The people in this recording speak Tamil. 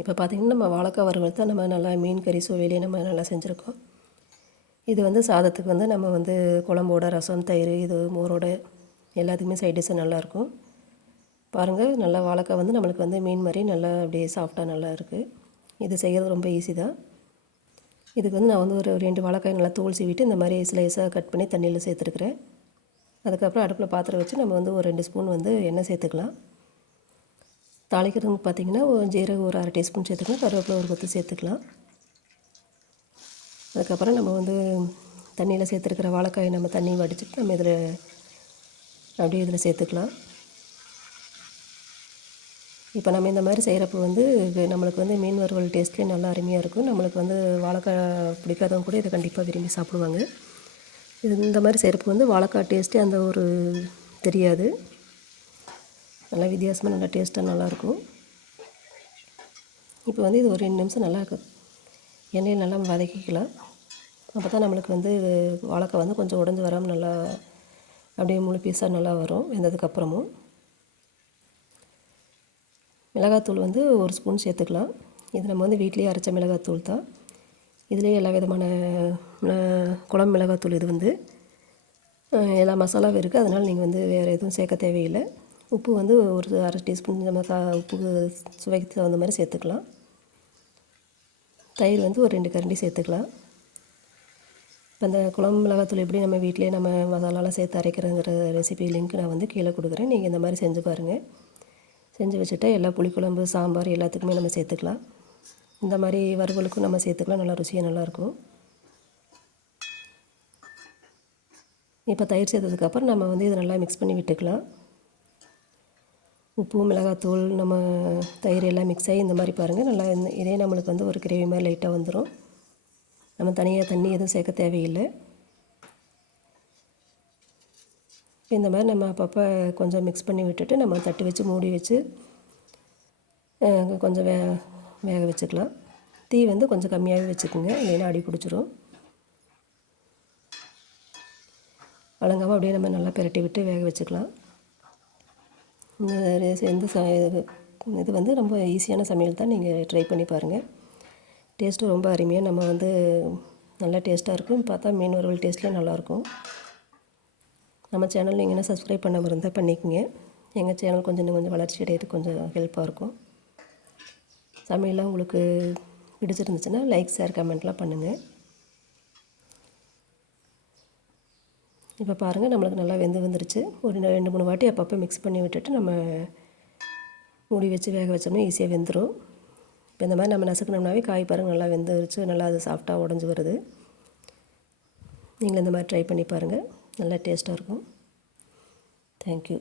இப்போ பார்த்திங்கன்னா நம்ம வாழைக்காய் வறுவல் தான் நம்ம நல்லா மீன் கறி சுவையிலே நம்ம நல்லா செஞ்சுருக்கோம். இது வந்து சாதத்துக்கு வந்து நம்ம வந்து குழம்போட ரசம் தயிர் இது மோரோட எல்லாத்துக்குமே சைட் டிஷ்ஷாக நல்லாயிருக்கும். பாருங்கள் நல்லா வாழைக்காய் வந்து நம்மளுக்கு வந்து மீன் மாதிரி நல்லா அப்படியே சாஃப்டாக நல்லா இருக்குது இது செய்கிறது ரொம்ப ஈஸி தான். இதுக்கு வந்து நான் வந்து ஒரு ரெண்டு வாழைக்காய் நல்லா தோல் சீவிட்டு இந்த மாதிரி ஸ்லைஸாக கட் பண்ணி தண்ணியில் சேர்த்துருக்குறேன். அதுக்கப்புறம் அடுப்பில் பாத்திரம் வச்சு நம்ம வந்து ஒரு ரெண்டு ஸ்பூன் வந்து எண்ணெய் சேர்த்துக்கலாம். தாளிக்கிறதுக்கு பார்த்திங்கன்னா ஒரு ஜீரகம் ஒரு அரை டீஸ்பூன் சேர்த்துக்கலாம் கருவேப்பிலை ஒரு கொத்து சேர்த்துக்கலாம். அதுக்கப்புறம் நம்ம வந்து தண்ணியில் சேர்த்துருக்கிற வாழைக்காயை நம்ம தண்ணி வடிச்சிட்டு நம்ம இதில் அப்படியே இதில் சேர்த்துக்கலாம். இப்போ நம்ம இந்த மாதிரி செய்கிறப்ப வந்து நம்மளுக்கு வந்து மீன் வறுவல் டேஸ்ட்லேயே நல்லா அருமையாக இருக்கும். நம்மளுக்கு வந்து வாழைக்காய் பிடிக்காதவங்க கூட இதை கண்டிப்பாக விரும்பி சாப்பிடுவாங்க. இது இந்த மாதிரி செய்கிறப்ப வந்து வாழைக்காய் டேஸ்ட்டே அந்த ஒரு தெரியாது. நல்லா வித்தியாசமாக நல்லா டேஸ்ட்டாக நல்லாயிருக்கும். இப்போ வந்து இது ஒரு ரெண்டு நிமிஷம் நல்லா எண்ணெயில் நல்லா வதக்கிக்கலாம். அப்போ தான் நம்மளுக்கு வந்து வாழைக்காய் வந்து கொஞ்சம் உடஞ்சி வராமல் நல்லா அப்படியே முழு பீஸாக நல்லா வரும் வெந்ததுக்கப்புறமும் மிளகாத்தூள் வந்து ஒரு ஸ்பூன் சேர்த்துக்கலாம். இது நம்ம வந்து வீட்லேயே அரைச்ச மிளகாத்தூள் தான். இதுலேயே எல்லா விதமான குழம்பு மிளகாத்தூள் இது வந்து. எல்லா மசாலாவும் இருக்குது அதனால் நீங்கள் வந்து வேறு எதுவும் சேர்க்க தேவையில்லை. உப்பு வந்து ஒரு அரை டீஸ்பூன் நம்ம சா உப்பு சுவைக்கு தகுந்த மாதிரி சேர்த்துக்கலாம். தயிர் வந்து ஒரு ரெண்டு கரண்டி சேர்த்துக்கலாம். இப்போ அந்த குழம்பு மிளகாத்தூள் எப்படி நம்ம வீட்டிலே நம்ம மசாலாலாம் சேர்த்து அரைக்கிறங்கிற ரெசிபி லிங்க் நான் வந்து கீழே கொடுக்குறேன். நீங்கள் இந்த மாதிரி செஞ்சு பாருங்கள் செஞ்சு வச்சுட்டா எல்லா புளிக்குழம்பு சாம்பார் எல்லாத்துக்குமே நம்ம சேர்த்துக்கலாம். இந்த மாதிரி வறுவலுக்கும் நம்ம சேர்த்துக்கலாம். நல்லா ருசியாக நல்லாயிருக்கும் இப்போ தயிர் சேர்த்ததுக்கப்புறம் நம்ம வந்து இதை நல்லா மிக்ஸ் பண்ணி விட்டுக்கலாம். உப்பு மிளகாத்தூள் நம்ம தயிர் எல்லாம் மிக்ஸ் ஆகி இந்த மாதிரி பாருங்கள் நல்லா இதே நம்மளுக்கு வந்து ஒரு கிரேவி மாதிரி லைட்டாக வந்துடும் நம்ம தனியாக தண்ணி எதுவும் சேர்க்க தேவையில்லை. இந்த மாதிரி நம்ம அப்பப்போ கொஞ்சம் மிக்ஸ் பண்ணி விட்டுட்டு நம்ம தட்டு வச்சு மூடி வச்சு கொஞ்சம் வே வேக வச்சுக்கலாம். தீ வந்து கொஞ்சம் கம்மியாகவே வச்சுக்கோங்க. இல்லைன்னா அடி பிடிச்சிரும். வழங்காமல் அப்படியே நம்ம நல்லா பிரட்டி விட்டு வேக வச்சுக்கலாம். இந்த ச இது வந்து ரொம்ப ஈஸியான சமையல் தான் நீங்கள் ட்ரை பண்ணி பாருங்கள் டேஸ்ட்டும் ரொம்ப அருமையாக நம்ம வந்து நல்லா டேஸ்ட்டாக இருக்கும். பார்த்தா மீன் வறுவல் டேஸ்ட்லேயும் நல்லாயிருக்கும் நம்ம சேனல் நீங்கள் என்ன சப்ஸ்கிரைப் பண்ணாமல் இருந்தால் பண்ணிக்கோங்க. எங்கள் சேனல் கொஞ்சம் இன்னும் கொஞ்சம் வளர்ச்சி அடையிறது கொஞ்சம் ஹெல்ப்பாக இருக்கும். சமையலாக உங்களுக்கு பிடிச்சிருந்துச்சுன்னா லைக் ஷேர் கமெண்ட்லாம் பண்ணுங்கள் இப்போ பாருங்கள் நம்மளுக்கு நல்லா வெந்து வந்துருச்சு. ஒரு ரெண்டு மூணு வாட்டி அப்பப்போ மிக்ஸ் பண்ணி விட்டுட்டு நம்ம மூடி வச்சு வேக வச்சோம்னா ஈஸியாக வெந்துடும் இப்போ இந்த மாதிரி நம்ம நசுக்கணும்னாவே காய் பாருங்கள் நல்லா வெந்துருச்சு. நல்லா அது சாஃப்டாக உடஞ்சி வருது. நீங்கள் இந்த மாதிரி ட்ரை பண்ணி பாருங்கள் நல்லா டேஸ்ட்டாக இருக்கும். தேங்க்யூ